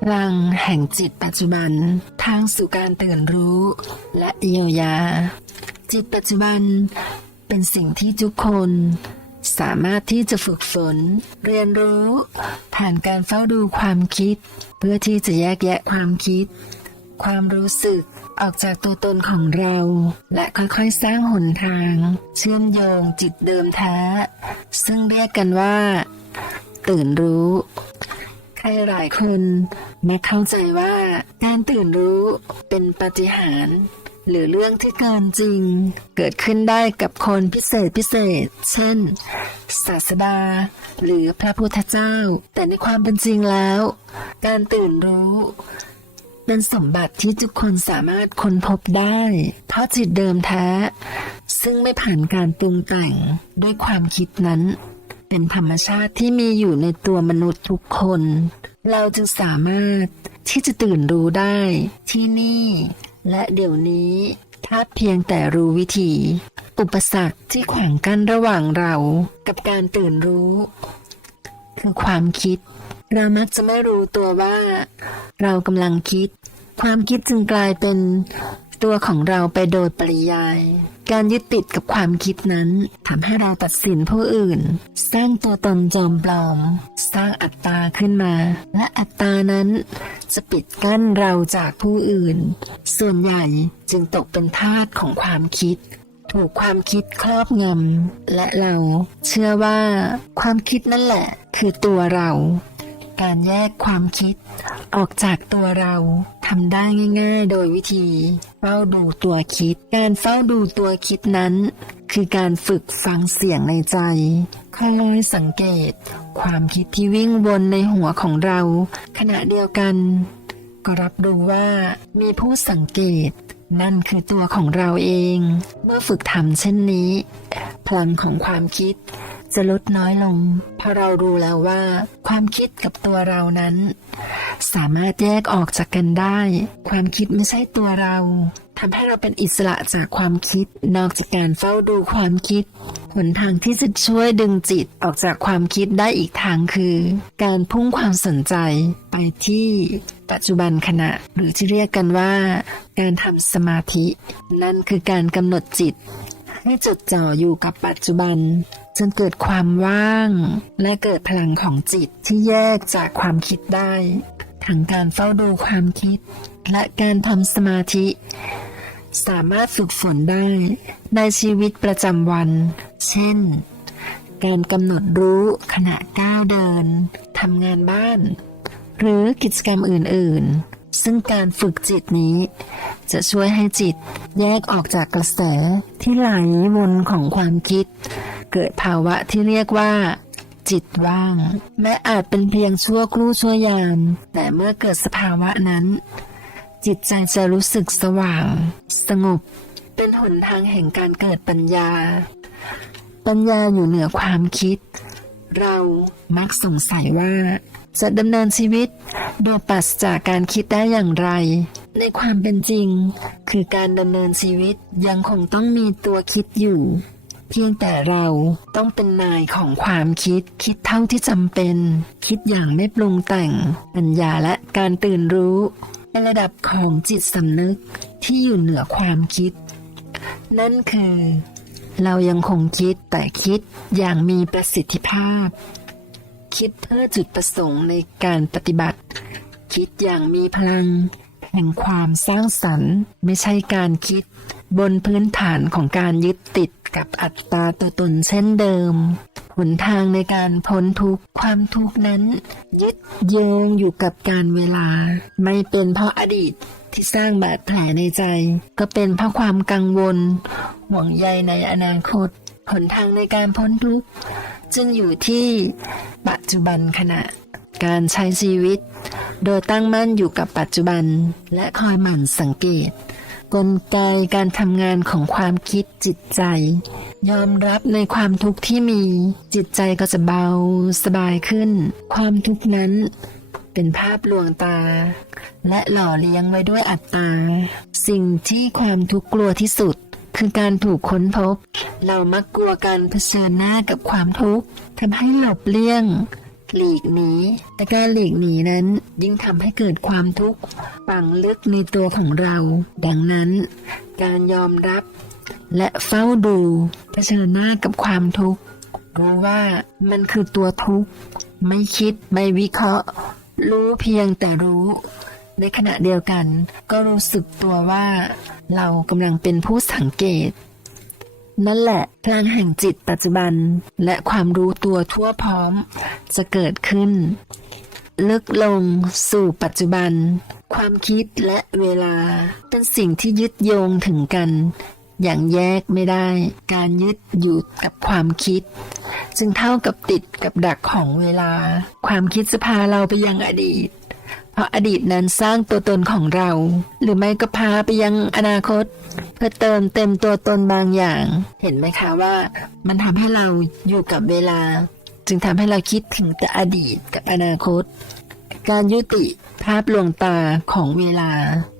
พลังแห่งจิตปัจจุบันทางสู่การตื่นรู้และเยียวยาจิตปัจจุบันเป็นสิ่งที่ทุกคนสามารถที่จะฝึกฝนเรียนรู้ผ่านการเฝ้าดูความคิดเพื่อที่จะแยกแยะความคิดความรู้สึกออกจากตัวตนของเราและค่อยๆสร้างหนทางเชื่อมโยงจิตเดิมแท้ซึ่งเรียกกันว่าตื่นรู้ใครหลายคนมักเข้าใจว่าการตื่นรู้เป็นปาฏิหาริย์หรือเรื่องที่เกินจริงเกิดขึ้นได้กับคนพิเศษเช่นศาสดาหรือพระพุทธเจ้าแต่ในความเป็นจริงแล้วการตื่นรู้เป็นสมบัติที่ทุกคนสามารถค้นพบได้เพราะจิตเดิมแท้ซึ่งไม่ผ่านการปรุงแต่งด้วยความคิดนั้นเป็นธรรมชาติที่มีอยู่ในตัวมนุษย์ทุกคนเราจึงสามารถที่จะตื่นรู้ได้ที่นี่และเดี๋ยวนี้ถ้าเพียงแต่รู้วิธีอุปสรรคที่ขวางกั้นระหว่างเรากับการตื่นรู้คือความคิดเรามักจะไม่รู้ตัวว่าเรากำลังคิดความคิดจึงกลายเป็นตัวของเราไปโดยปริยายการยึดติดกับความคิดนั้นทำให้เราตัดสินผู้อื่นสร้างตัวตนจอมปลอมสร้างอัตตาขึ้นมาและอัตตานั้นจะปิดกั้นเราจากผู้อื่นส่วนใหญ่จึงตกเป็นทาสของความคิดถูกความคิดครอบงำและเราเชื่อว่าความคิดนั่นแหละคือตัวเราการแยกความคิดออกจากตัวเราทำได้ง่ายๆโดยวิธีเฝ้าดูตัวคิดการเฝ้าดูตัวคิดนั้นคือการฝึกฟังเสียงในใจคอยสังเกตความคิดที่วิ่งวนในหัวของเราขณะเดียวกันก็รับรู้ว่ามีผู้สังเกตนั่นคือตัวของเราเองเมื่อฝึกทำเช่นนี้พลังของความคิดจะลดน้อยลงเพราะเรารู้แล้วว่าความคิดกับตัวเรานั้นสามารถแยกออกจากกันได้ความคิดไม่ใช่ตัวเราทำให้เราเป็นอิสระจากความคิดนอกจากการเฝ้าดูความคิดหนทางที่จะช่วยดึงจิตออกจากความคิดได้อีกทางคือการพุ่งความสนใจไปที่ปัจจุบันขณะหรือที่เรียกกันว่าการทำสมาธินั่นคือการกำหนดจิตให้จดจ่ออยู่กับปัจจุบันจนเกิดความว่างและเกิดพลังของจิตที่แยกจากความคิดได้ทั้งการเฝ้าดูความคิดและการทำสมาธิสามารถฝึกฝนได้ในชีวิตประจำวันเช่นการกำหนดรู้ขณะก้าวเดินทำงานบ้านหรือกิจกรรมอื่นๆซึ่งการฝึกจิตนี้จะช่วยให้จิตแยกออกจากกระแสที่ไหลวนของความคิดเกิดภาวะที่เรียกว่าจิตว่างแม้อาจเป็นเพียงชั่วครู่ชั่วยามแต่เมื่อเกิดสภาวะนั้นจิตใจจะรู้สึกสว่างสงบเป็นหนทางแห่งการเกิดปัญญาอยู่เหนือความคิดเรามักสงสัยว่าจะดำเนินชีวิตโดยปราศจากการคิดได้อย่างไรในความเป็นจริงคือการดำเนินชีวิตยังคงต้องมีตัวคิดอยู่เพียงแต่เราต้องเป็นนายของความคิดเท่าที่จำเป็นคิดอย่างไม่ปรุงแต่งปัญญาและการตื่นรู้ในระดับของจิตสำนึกที่อยู่เหนือความคิดนั่นคือเรายังคงคิดแต่คิดอย่างมีประสิทธิภาพคิดเพื่อจุดประสงค์ในการปฏิบัติคิดอย่างมีพลังแห่งความสร้างสรรค์ไม่ใช่การคิดบนพื้นฐานของการยึดติดกับอัตตาตัวตนเช่นเดิมหนทางในการพ้นทุกข์ความทุกข์นั้นยึดโยงอยู่กับการเวลาไม่เป็นเพราะอดีตที่สร้างบาดแผลในใจก็เป็นเพราะความกังวลห่วงใยในอนาคตหนทางในการพ้นทุกข์จึงอยู่ที่ปัจจุบันขณะการใช้ชีวิตโดยตั้งมั่นอยู่กับปัจจุบันและคอยหมั่นสังเกตกลไกการทำงานของความคิดจิตใจยอมรับในความทุกข์ที่มีจิตใจก็จะเบาสบายขึ้นความทุกข์นั้นเป็นภาพลวงตาและหล่อเลี้ยงไว้ด้วยอัตตาสิ่งที่ความทุกข์กลัวที่สุดคือการถูกค้นพบเรามักกลัวการเผชิญหน้ากับความทุกข์ทำให้หลบเลี่ยง หลีกหนีแต่การหลีกหนีนั้นยิ่งทำให้เกิดความทุกข์ฝังลึกในตัวของเรา ดังนั้นการยอมรับและเฝ้าดูเผชิญหน้ากับความทุกข์รู้ว่ามันคือตัวทุกข์ไม่คิดไม่วิเคราะห์รู้เพียงแต่รู้ในขณะเดียวกันก็รู้สึกตัวว่าเรากำลังเป็นผู้สังเกตนั่นแหละพลังแห่งจิตปัจจุบันและความรู้ตัวทั่วพร้อมจะเกิดขึ้นลึกลงสู่ปัจจุบันความคิดและเวลาเป็นสิ่งที่ยึดโยงถึงกันอย่างแยกไม่ได้การยึดอยู่กับความคิดจึงเท่ากับติดกับดักของเวลาความคิดจะพาเราไปยังอดีตเพราะอดีตนั้นสร้างตัวตนของเราหรือไม่ก็พาไปยังอนาคตเพื่อเติมเต็มตัวตนบางอย่างเห็นไหมคะว่ามันทำให้เราอยู่กับเวลาจึงทำให้เราคิดถึงแต่อดีตกับอนาคตการยุติภาพลวงตาของเวลา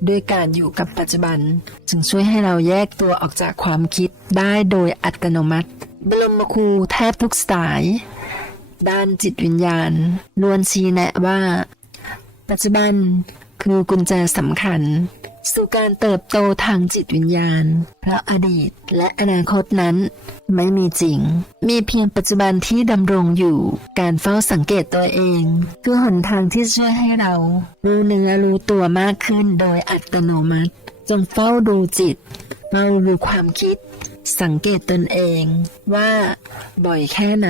ด้วยการอยู่กับปัจจุบันจึงช่วยให้เราแยกตัวออกจากความคิดได้โดยอัตโนมัติบรมครูแทบทุกสายด้านจิตวิญญาณล้วนชี้แนะว่าปัจจุบันคือกุญแจสำคัญสู่การเติบโตทางจิตวิญญาณเพราะอดีตและอนาคตนั้นไม่มีจริงมีเพียงปัจจุบันที่ดำรงอยู่การเฝ้าสังเกตตัวเองคือหนทางที่ช่วยให้เรารู้เนื้อรู้ตัวมากขึ้นโดยอัตโนมัติจงเฝ้าดูจิตเฝ้าดูความคิดสังเกตตนเองว่าบ่อยแค่ไหน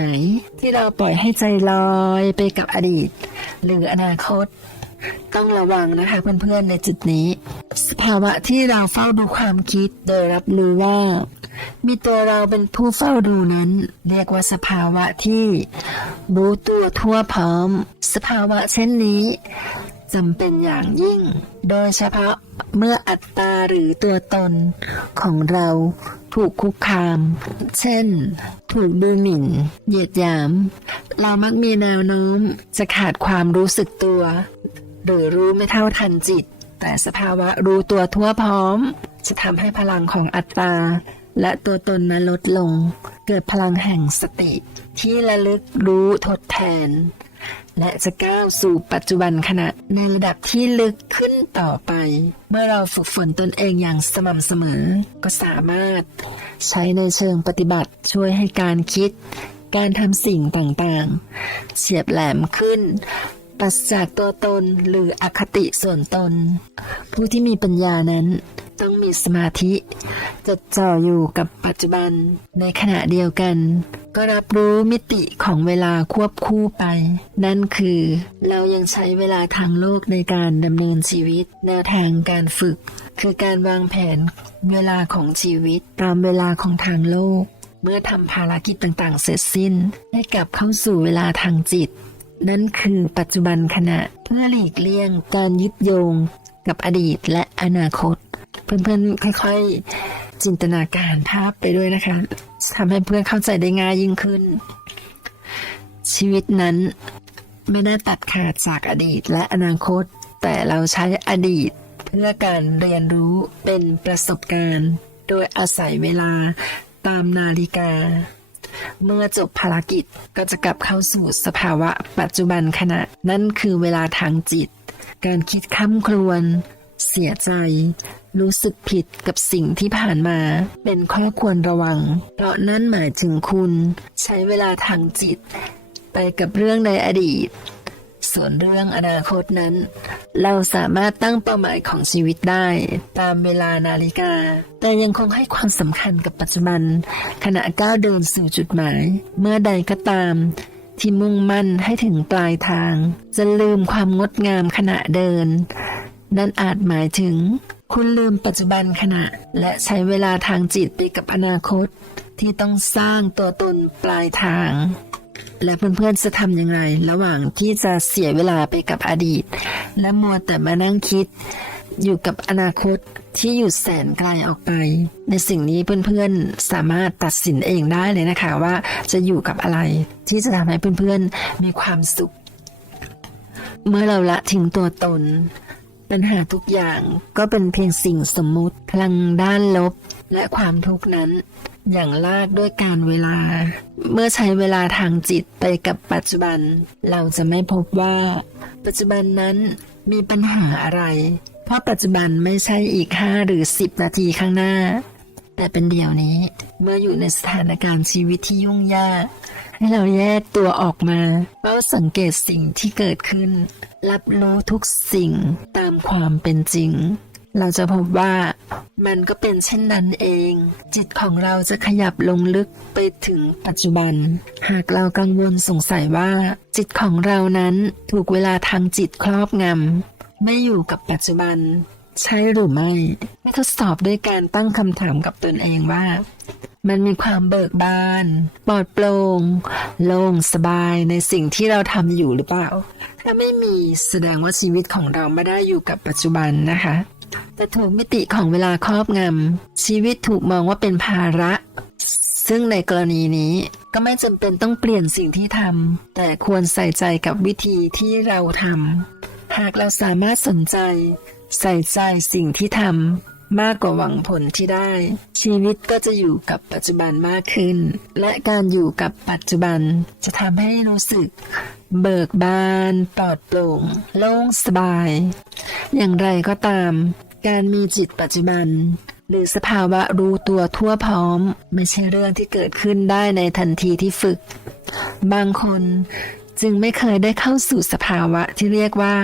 ที่เราปล่อยให้ใจลอยไปกับอดีตหรืออนาคตต้องระวังนะคะเพื่อนๆในจุดนี้สภาวะที่เราเฝ้าดูความคิดโดยรับรู้ว่ามีตัวเราเป็นผู้เฝ้าดูนั้นเรียกว่าสภาวะที่รู้ตัวทั่วพร้อมสภาวะเช่นนี้จำเป็นอย่างยิ่งโดยเฉพาะเมื่ออัตตาหรือตัวตนของเราถูกคุกคามเช่นถูกดูหมิ่นเหยียดหยามเรามักมีแนวโน้มจะขาดความรู้สึกตัวหรือรู้ไม่เท่าทันจิตแต่สภาวะรู้ตัวทั่วพร้อมจะทำให้พลังของอัตตาและตัวตนนั้นลดลงเกิดพลังแห่งสติที่ระลึกรู้ทดแทนและจะก้าวสู่ปัจจุบันขณะในระดับที่ลึกขึ้นต่อไปเมื่อเราฝึกฝนตนเองอย่างสม่ำเสมอก็สามารถใช้ในเชิงปฏิบัติช่วยให้การคิดการทำสิ่งต่างๆเฉียบแหลมขึ้นปราศจากตัวตนหรืออคติส่วนตนผู้ที่มีปัญญานั้นต้องมีสมาธิจดจ่ออยู่กับปัจจุบันในขณะเดียวกันก็รับรู้มิติของเวลาควบคู่ไปนั่นคือเรายังใช้เวลาทางโลกในการดำเนินชีวิตแนวทางการฝึกคือการวางแผนเวลาของชีวิตตามเวลาของทางโลกเมื่อทำภารกิจต่างๆเสร็จสิ้นให้กลับเข้าสู่เวลาทางจิตนั่นคือปัจจุบันขณะเพื่อหลีกเลี่ยงการยึดโยงกับอดีตและอนาคตเพื่อนๆค่อยๆจินตนาการภาพไปด้วยนะคะทำให้เพื่อนเข้าใจได้ง่ายยิ่งขึ้นชีวิตนั้นไม่ได้ตัดขาดจากอดีตและอนาคตแต่เราใช้อดีตเพื่อการเรียนรู้เป็นประสบการณ์โดยอาศัยเวลาตามนาฬิกาเมื่อจบภารกิจก็จะกลับเข้าสู่สภาวะปัจจุบันขณะนั่นคือเวลาทางจิตการคิดค้ำครวญเสียใจรู้สึกผิดกับสิ่งที่ผ่านมาเป็นข้อควรระวังเพราะนั่นหมายถึงคุณใช้เวลาทางจิตไปกับเรื่องในอดีตส่วนเรื่องอนาคตนั้นเราสามารถตั้งเป้าหมายของชีวิตได้ตามเวลานาฬิกาแต่ยังคงให้ความสำคัญกับปัจจุบันขณะก้าวเดินสู่จุดหมายเมื่อใดก็ตามที่มุ่งมั่นให้ถึงปลายทางจะลืมความงดงามขณะเดินนั่นอาจหมายถึงคุณลืมปัจจุบันขณะและใช้เวลาทางจิตไปกับอนาคตที่ต้องสร้างตัวตนปลายทางและเพื่อนๆจะทำอย่างไรระหว่างที่จะเสียเวลาไปกับอดีตและมัวแต่มานั่งคิดอยู่กับอนาคตที่อยู่แสนไกลออกไปในสิ่งนี้เพื่อนๆสามารถตัดสินเองได้เลยนะคะว่าจะอยู่กับอะไรที่จะทำให้เพื่อนๆมีความสุขเมื่อเราละทิ้งตัวตนปัญหาทุกอย่างก็เป็นเพียงสิ่งสมมุติพลังด้านลบและความทุกข์นั้น อย่างลากด้วยการเวลา เมื่อใช้เวลาทางจิตไปกับปัจจุบัน เราจะไม่พบว่า ปัจจุบันนั้นมีปัญหาอะไร เพราะปัจจุบันไม่ใช่อีก5 หรือ 10 นาทีข้างหน้า แต่เป็นเดี๋ยวนี้เมื่ออยู่ในสถานการณ์ชีวิตที่ยุ่งยากให้เราแยกตัวออกมาเฝ้าสังเกตสิ่งที่เกิดขึ้น รับรู้ทุกสิ่งตามความเป็นจริง เราจะพบว่ามันก็เป็นเช่นนั้นเอง จิตของเราจะขยับลงลึกไปถึงปัจจุบัน หากเรากังวลสงสัยว่า จิตของเรานั้นถูกเวลาทางจิตครอบงำไม่อยู่กับปัจจุบัน ใช่หรือไม่ทดสอบด้วยการตั้งคำถามกับตนเองว่า มันมีความเบิกบานปลอดโปร่งโล่งสบายในสิ่งที่เราทำอยู่หรือเปล่า ถ้าไม่มีแสดงว่าชีวิตของเราไม่ได้อยู่กับปัจจุบันนะคะ แต่ถูกมิติของเวลาครอบงำชีวิตถูกมองว่าเป็นภาระ ซึ่งในกรณีนี้ก็ไม่จำเป็นต้องเปลี่ยนสิ่งที่ทำแต่ควรใส่ใจกับวิธีที่เราทำหากเราสามารถสนใจใส่ใจสิ่งที่ทำมากกว่าหวังผลที่ได้ชีวิตก็จะอยู่กับปัจจุบันมากขึ้นและการอยู่กับปัจจุบันจะทำให้รู้สึกเบิกบานปลอดโปร่งโล่งสบายอย่างไรก็ตามการมีจิตปัจจุบันหรือสภาวะรู้ตัวทั่วพร้อมไม่ใช่เรื่องที่เกิดขึ้นได้ในทันทีที่ฝึกบางคนจึงไม่เคยได้เข้าสู่สภาวะที่เรียกว่า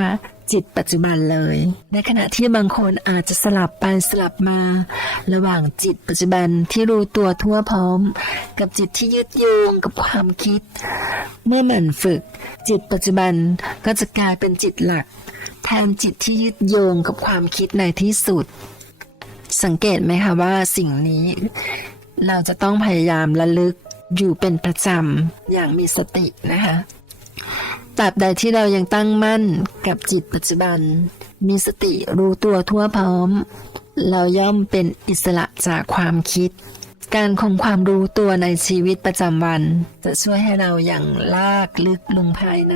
จิตปัจจุบันเลยในขณะที่บางคนอาจจะสลับไปสลับมาระหว่างจิตปัจจุบันที่รู้ตัวทั่วพร้อมกับจิตที่ยึดโยงกับความคิดเมื่อหมั่นฝึกจิตปัจจุบันก็จะกลายเป็นจิตหลักแทนจิตที่ยึดโยงกับความคิดในที่สุดสังเกตไหมคะว่าสิ่งนี้เราจะต้องพยายามระลึกอยู่เป็นประจำอย่างมีสตินะคะตราบใดที่เรายังตั้งมั่นกับจิตปัจจุบันมีสติรู้ตัวทั่วพร้อมเราย่อมเป็นอิสระจากความคิดการคงความรู้ตัวในชีวิตประจำวันจะช่วยให้เราอย่างลากลึกลงภายใน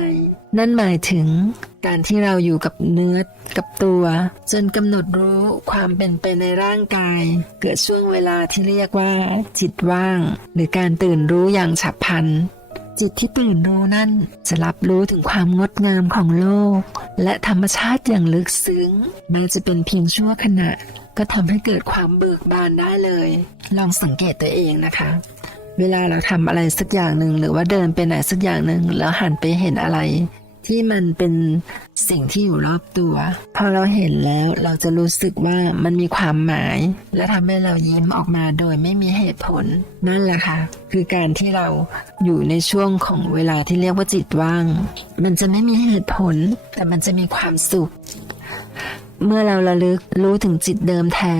นั่นหมายถึงการที่เราอยู่กับเนื้อกับตัวจนกำหนดรู้ความเป็นไปในร่างกายเกิดช่วงเวลาที่เรียกว่าจิตว่างหรือการตื่นรู้อย่างฉับพลันจิตที่ตื่นรู้นั่นจะรับรู้ถึงความงดงามของโลกและธรรมชาติอย่างลึกซึ้งแม้จะเป็นเพียงชั่วขณะก็ทำให้เกิดความเบิกบานได้เลยลองสังเกตตัวเองนะคะเวลาเราทำอะไรสักอย่างหนึ่งหรือว่าเดินไปไหนสักอย่างหนึ่งแล้วหันไปเห็นอะไรที่มันเป็นสิ่งที่อยู่รอบตัวพอเราเห็นแล้วเราจะรู้สึกว่ามันมีความหมายและทำให้เรายิ้มออกมาโดยไม่มีเหตุผลนั่นแหละค่ะคือการที่เราอยู่ในช่วงของเวลาที่เรียกว่าจิตว่างมันจะไม่มีเหตุผลแต่มันจะมีความสุขเมื่อเราระลึกรู้ถึงจิตเดิมแท้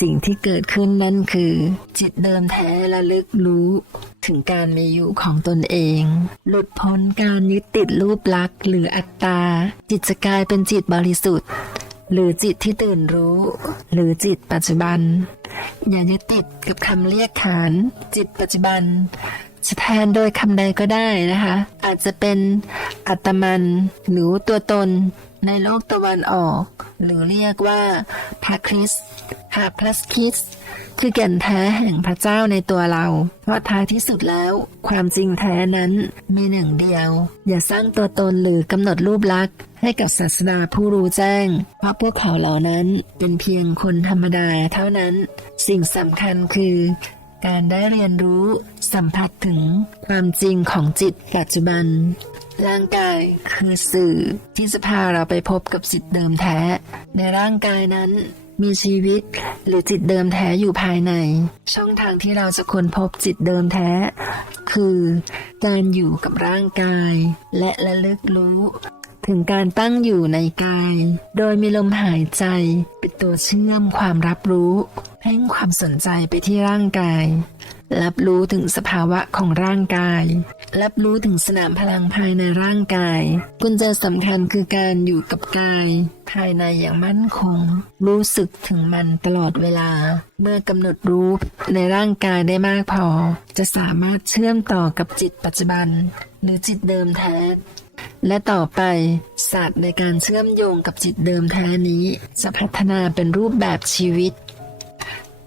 สิ่งที่เกิดขึ้นนั่นคือจิตเดิมแท้ระลึกรู้ถึงการมีอยู่ของตนเองหลุดพ้นการยึดติดรูปลักษณ์หรืออัตตาจิตจะกลายเป็นจิตบริสุทธิ์หรือจิตที่ตื่นรู้หรือจิตปัจจุบันอย่ายึดติดกับคำเรียกขานจิตปัจจุบันจะแทนโดยคำใดก็ได้นะคะอาจจะเป็นอัตมันหรือตัวตนในโลกตะวันออกหรือเรียกว่าพระคริสต์หากพระคริสต์คือแก่นแท้แห่งพระเจ้าในตัวเราเพราะท้ายที่สุดแล้วความจริงแท้นั้นมีหนึ่งเดียวอย่าสร้างตัวตนหรือกำหนดรูปลักษณ์ให้กับศาสดาผู้รู้แจ้งเพราะพวกเขาเหล่านั้นเป็นเพียงคนธรรมดาเท่านั้นสิ่งสำคัญคือการได้เรียนรู้สัมผัสถึงความจริงของจิตปัจจุบันร่างกายคือสื่อที่จะพาเราไปพบกับจิตเดิมแท้ในร่างกายนั้นมีชีวิตหรือจิตเดิมแท้อยู่ภายในช่องทางที่เราจะค้นพบจิตเดิมแท้คือการอยู่กับร่างกายและระลึกรู้ถึงการตั้งอยู่ในกายโดยมีลมหายใจเป็นตัวเชื่อมความรับรู้เพ่งความสนใจไปที่ร่างกายรับรู้ถึงสภาวะของร่างกายรับรู้ถึงสนามพลังภายในร่างกายกุญแจสำคัญคือการอยู่กับกายภายในอย่างมั่นคงรู้สึกถึงมันตลอดเวลาเมื่อกำหนดรู้ในร่างกายได้มากพอจะสามารถเชื่อมต่อกับจิตปัจจุบันหรือจิตเดิมแท้และต่อไปศาสตร์ในการเชื่อมโยงกับจิตเดิมแท้นี้จะพัฒนาเป็นรูปแบบชีวิต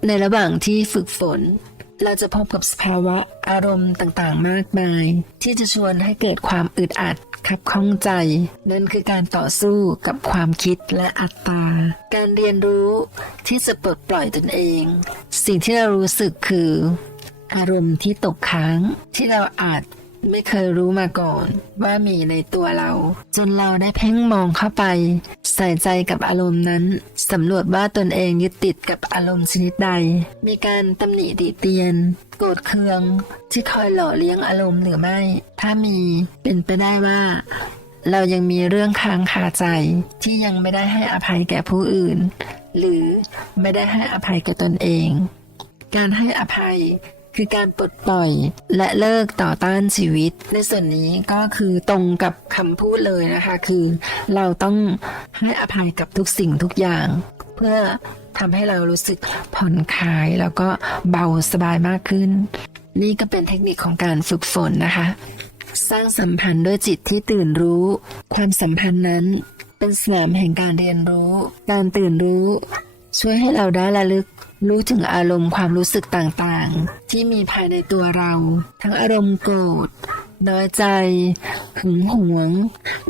ในระหว่างที่ฝึกฝน เราจะพบกับสภาวะอารมณ์ต่างๆมากมายที่จะชวนให้เกิดความอึดอัดขับข้องใจนั่นคือการต่อสู้กับความคิดและอัตตาการเรียนรู้ที่จะปลดปล่อยตนเองสิ่งที่เรารู้สึกคืออารมณ์ที่ตกค้างที่เราอาจไม่เคยรู้มาก่อนว่ามีในตัวเราจนเราได้เพ่งมองเข้าไปใส่ใจกับอารมณ์นั้นสำรวจว่าตนเองยึดติดกับอารมณ์ชนิดใดมีการตำหนิติเตียนโกรธเคืองที่คอยหล่อเลี้ยงอารมณ์หรือไม่ถ้ามีเป็นไปได้ว่าเรายังมีเรื่องค้างคาใจที่ยังไม่ได้ให้อภัยแก่ผู้อื่นหรือไม่ได้ให้อภัยแก่ตนเองการให้อภัยคือการปลดปล่อยและเลิกต่อต้านชีวิตในส่วนนี้ก็คือตรงกับคำพูดเลยนะคะคือเราต้องให้อภัยกับทุกสิ่งทุกอย่างเพื่อทำให้เรารู้สึกผ่อนคลายแล้วก็เบาสบายมากขึ้นนี่ก็เป็นเทคนิคของการฝึกฝนนะคะสร้างสัมพันธ์ด้วยจิตที่ตื่นรู้ความสัมพันธ์นั้นเป็นสนามแห่งการเรียนรู้การตื่นรู้ช่วยให้เราได้ระลึกรู้ถึงอารมณ์ความรู้สึกต่างๆที่มีภายในตัวเราทั้งอารมณ์โกรธน้อยใจหึงหวง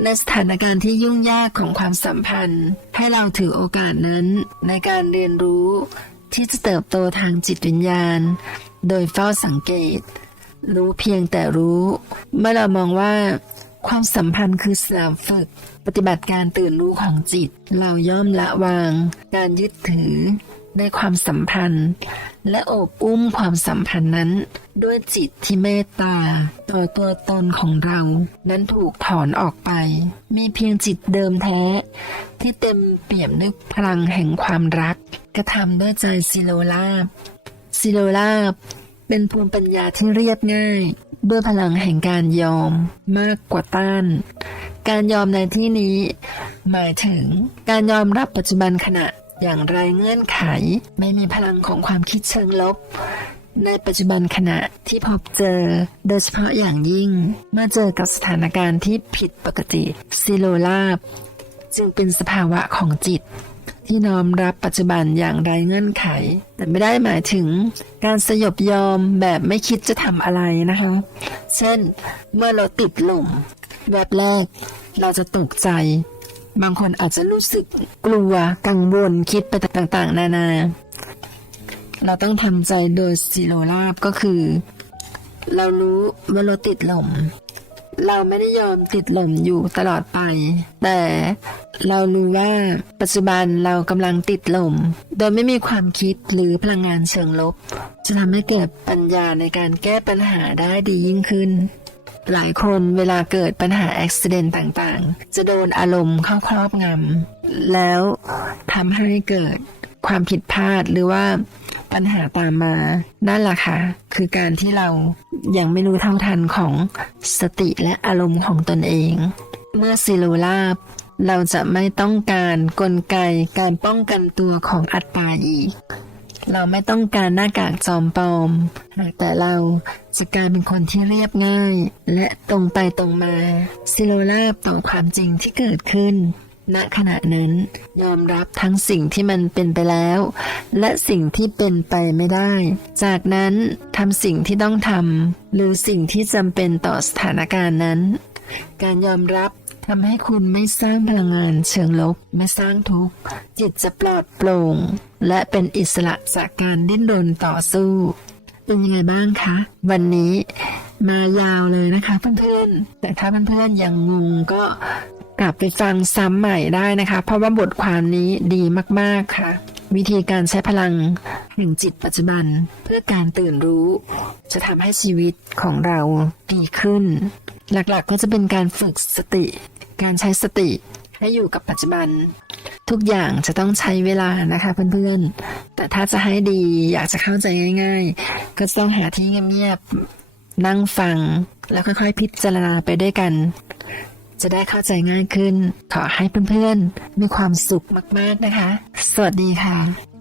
ในสถานการณ์ที่ยุ่งยากของความสัมพันธ์ให้เราถือโอกาสนั้นในการเรียนรู้ที่จะเติบโตทางจิตวิญญาณโดยเฝ้าสังเกตรู้เพียงแต่รู้เมื่อเรามองว่าความสัมพันธ์คือสนามฝึกปฏิบัติการตื่นรู้ของจิตเราย่อมละวางการยึดถือในความสัมพันธ์และโอบอุ้มความสัมพันธ์นั้นด้วยจิตที่เมตตาต่อตัวตนของเรานั้นถูกถอนออกไปมีเพียงจิตเดิมแท้ที่เต็มเปี่ยมด้วยพลังแห่งความรักกระทำด้วยใจสิโลลาภเป็นภูมิปัญญาที่เรียบง่ายด้วยพลังแห่งการยอมมากกว่าต้านการยอมในที่นี้หมายถึงการยอมรับปัจจุบันขณะอย่างไรเงื่อนไขไม่มีพลังของความคิดเชิงลบในปัจจุบันขณะที่พบเจอโดยเฉพาะอย่างยิ่งเมื่อเจอกับสถานการณ์ที่ผิดปกติสิโลลาภจึงเป็นสภาวะของจิตที่น้อมรับปัจจุบันอย่างไรเงื่อนไขแต่ไม่ได้หมายถึงการสยบยอมแบบไม่คิดจะทำอะไรนะคะเช่นเมื่อเราติดลมแบบแรกเราจะตกใจบางคนอาจจะรู้สึกกลัวกังวลคิดไปต่างๆนานาเราต้องทำใจโดยสิโลลาภก็คือเรารู้ว่าเราติดลมเราไม่ได้ยอมติดลมอยู่ตลอดไปแต่เรารู้ว่าปัจจุบันเรากำลังติดลมโดยไม่มีความคิดหรือพลังงานเชิงลบจะทำให้เกิดปัญญาในการแก้ปัญหาได้ดียิ่งขึ้นหลายคนเวลาเกิดปัญหาอุบัติเหตุต่างๆจะโดนอารมณ์เข้าครอบงำแล้วทำให้เกิดความผิดพลาดหรือว่าปัญหาตามมานั่นแหละค่ะคือการที่เรายังไม่รู้เท่าทันของสติและอารมณ์ของตนเองเมื่อสิโลลาภเราจะไม่ต้องการกลไกการป้องกันตัวของอัตตาอีกเราไม่ต้องการหน้ากากจอมปลอมแต่เราจะกลายเป็นคนที่เรียบง่ายและตรงไปตรงมาสิโลลาภต่อความจริงที่เกิดขึ้นณขณะนั้นยอมรับทั้งสิ่งที่มันเป็นไปแล้วและสิ่งที่เป็นไปไม่ได้จากนั้นทำสิ่งที่ต้องทำหรือสิ่งที่จำเป็นต่อสถานการณ์นั้นการยอมรับทำให้คุณไม่สร้างพลังงานเชิงลบไม่สร้างทุกข์จิตจะปลอดโปร่งและเป็นอิสระจากการดิ้นรนต่อสู้เป็นยังไงบ้างคะวันนี้มายาวเลยนะคะเพื่อนๆแต่ถ้าเพื่อนๆยังงงก็กลับไปฟังซ้ำใหม่ได้นะคะเพราะว่าบทความนี้ดีมากๆค่ะวิธีการใช้พลังแห่งจิตปัจจุบันเพื่อการตื่นรู้จะทำให้ชีวิตของเราดีขึ้นหลักๆก็จะเป็นการฝึกสติการใช้สติให้อยู่กับปัจจุบันทุกอย่างจะต้องใช้เวลานะคะเพื่อนๆแต่ถ้าจะให้ดีอยากจะเข้าใจง่ายๆก็ต้องหาที่เงียบๆนั่งฟังแล้วค่อยๆพิจารณาไปด้วยกันจะได้เข้าใจง่ายขึ้นขอให้เพื่อนๆมีความสุขมากๆนะคะสวัสดีค่ะ